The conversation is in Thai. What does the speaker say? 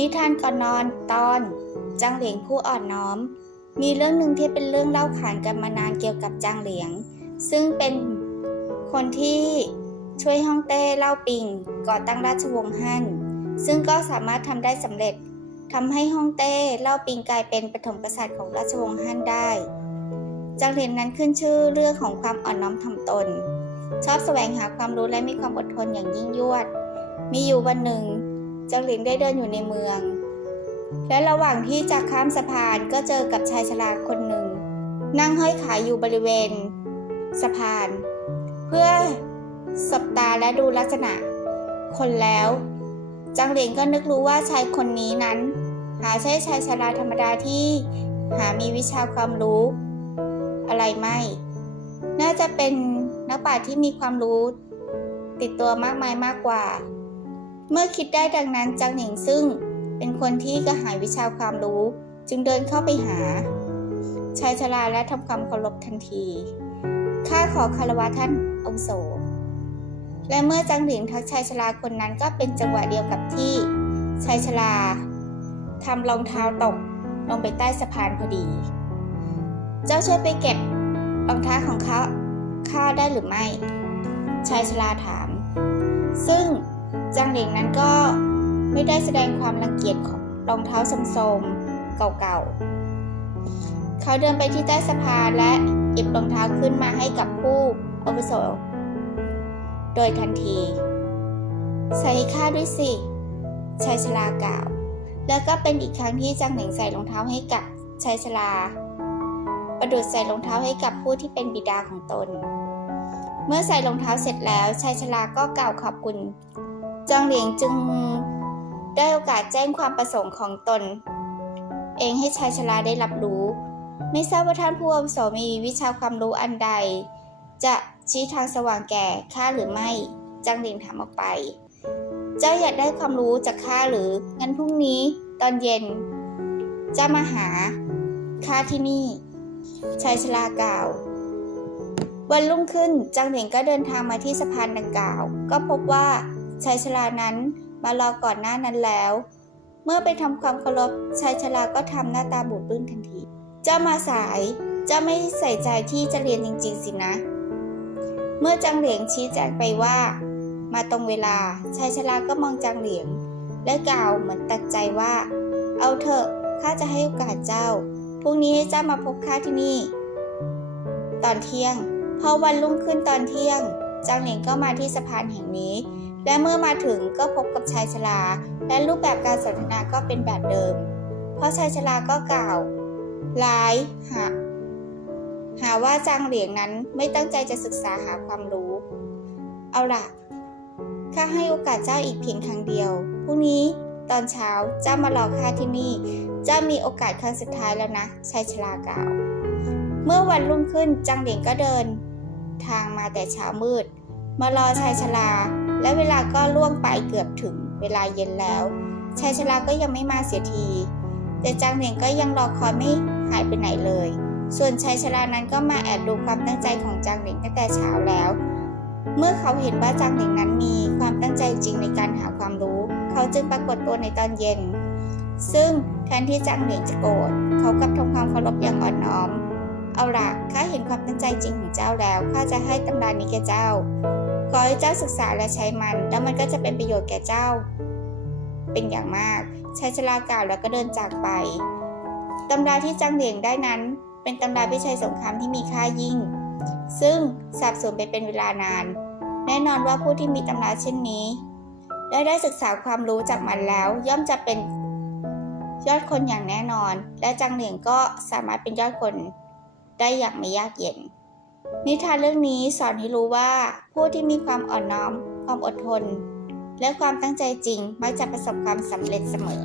นิทานก่อนนอนตอนจางเหลียงผู้อ่อนน้อม มีเรื่องหนึ่งที่เป็นเรื่องเล่าขานกันมานานเกี่ยวกับจางเหลียง ซึ่งเป็นคนที่ช่วยฮ่องเต้เล่าปิงก่อตั้งราชวงศ์ฮั่นซึ่งก็สามารถทำได้สำเร็จทำให้ฮ่องเต้เล่าปิงกลายเป็นปฐมกษัตริย์ของราชวงศ์ฮั่นได้จางเหลียงนั้นขึ้นชื่อเรื่องของความอ่อนน้อมถ่อมตน ชอบแสวงหาความรู้และมีความอดทนอย่างยิ่งยวด มีอยู่วันหนึ่ง เจ้าหลิงได้เดินอยู่ในเมือง และระหว่างที่จะข้ามสะพานก็เจอกับชายชราคนหนึ่ง นั่งห้อยขาอยู่บริเวณ สะพาน เพื่อสบตาและดูลักษณะ คนแล้ว จังเหลียงก็นึกรู้ว่าชายคนนี้นั้น หาใช่ชายชราธรรมดาที่หามีวิชาความรู้ อะไรไม่ น่าจะเป็นนักปราชญ์ที่มีความรู้ ติดตัวมากมายมากกว่า เมื่อคิดได้ดังนั้นจางเหนิงซึ่งเป็นคนที่กระหายวิชาความรู้ จึงเดินเข้าไปหา ชายชราและทำความเคารพทันที ข้าขอคารวะท่านอาวุโสและเมื่อจางเหลิงทักชายชราคนนั้นก็เป็นจังหวะเดียวกับที่ชายชราทำรองเท้าตกลงไปใต้สะพานพอดี เจ้าช่วยไปเก็บรองเท้าของเขาข้าได้หรือไม่ ชายชราถาม ซึ่ง เหลียงนั้นก็ไม่ได้แสดงความรังเกียจของรองเท้าโทรมเก่าๆ เขาเดินไปที่ใต้สะพานและหยิบรองเท้าขึ้นมาให้กับผู้อาวุโสโดยทันที ใส่ข้าด้วยสิชายชรากล่าว แล้วก็เป็นอีกครั้งที่จางเหลียงใส่รองเท้าให้กับชายชราประดุดใส่รองเท้าให้กับผู้ที่เป็นบิดาของตน เมื่อใส่รองเท้าเสร็จแล้วชายชราก็กล่าวขอบคุณ จางเหลียงจึงได้โอกาสแจ้งความประสงค์ของตน เองให้ชายชราได้รับรู้ ไม่ทราบว่าท่านผู้อาวุโสมีวิชาความรู้อันใด จะชี้ทางสว่างแก่ข้าหรือไม่จางเหลียงถามออกไป เจ้าอยากได้ความรู้จากข้าหรืองั้นพรุ่งนี้ตอนเย็นจะมาหาข้าที่นี่ชายชรากล่าว วันรุ่งขึ้นจางเหลียงก็เดินทางมาที่สะพานดังกล่าว ก็พบว่า ชายชรานั้นมารอก่อนหน้านั้นแล้ว เมื่อไปทำความเคารพชายชราก็ทำหน้าตาบูดบึ้งทันที เจ้ามาสาย เจ้าไม่ใส่ใจที่จะเรียนจริงๆสินะ เมื่อจางเหลียงชี้แจงไปว่า มาตรงเวลาชายชราก็มองจางเหลียง และกล่าวเหมือนตัดใจว่า เอาเถอะข้าจะให้โอกาสเจ้าพรุ่งนี้ให้เจ้ามาพบข้าที่นี่ ตอนเที่ยงพอวันรุ่งขึ้นตอนเที่ยง จางเหลียงก็มาที่สะพานแห่งนี้ และเมื่อมาถึงก็พบกับชายชราและรูปแบบการสนทนาก็เป็นแบบเดิม เพราะชายชราก็กล่าวร้ายหาหาว่าจางเหลียงนั้นไม่ตั้งใจจะศึกษาหาความรู้ เอาล่ะข้าให้โอกาสเจ้าอีกเพียงครั้งเดียวพรุ่งนี้ตอนเช้าเจ้ามารอข้าที่นี่เจ้ามีโอกาสครั้งสุดท้ายแล้วนะชายชรากล่าว เมื่อวันรุ่งขึ้นจังเหลียงก็เดิน ทางมาแต่เช้ามืด มารอชายชรา และเวลาก็ล่วงไปเกือบถึงเวลาเย็นแล้วชายชราก็ยังไม่มาเสียที แต่จางเหลียงก็ยังรอคอยไม่หายไปไหนเลย ส่วนชายชรานั้นก็มาแอบดูความตั้งใจของจางเหลียงตั้งแต่เช้าแล้ว เมื่อเขาเห็นว่าจางเหลียงนั้นมีความตั้งใจจริงในการหาความรู้ เขาจึงปรากฏตัวในตอนเย็น ซึ่งแทนที่จางเหลียงจะโกรธ เขากลับทำความเคารพอย่างอ่อนน้อม เอาล่ะข้าเห็นความตั้งใจจริงของเจ้าแล้ว ข้าจะให้ตำรานี้แก่เจ้า ขอให้เจ้าศึกษาและใช้มัน แล้วมันก็จะเป็นประโยชน์แก่เจ้า เป็นอย่างมากชายชรากล่าวแล้วก็เดินจากไปตำราที่จางเหลียงได้นั้น เป็นตำราพิชัยสงครามที่มีค่ายิ่ง ซึ่งสาบสูญไปเป็นเวลานาน แน่นอนว่าผู้ที่มีตำราเช่นนี้และได้ศึกษาความรู้จากมันแล้ว ย่อมจะเป็นยอดคนอย่างแน่นอน และจางเหลียงก็สามารถเป็นยอดคนได้อย่างไม่ยากเย็น นิทานเรื่องนี้สอนให้รู้ว่าผู้ที่มีความอ่อนน้อม ความอดทน และความตั้งใจจริงมักจะประสบความสำเร็จเสมอ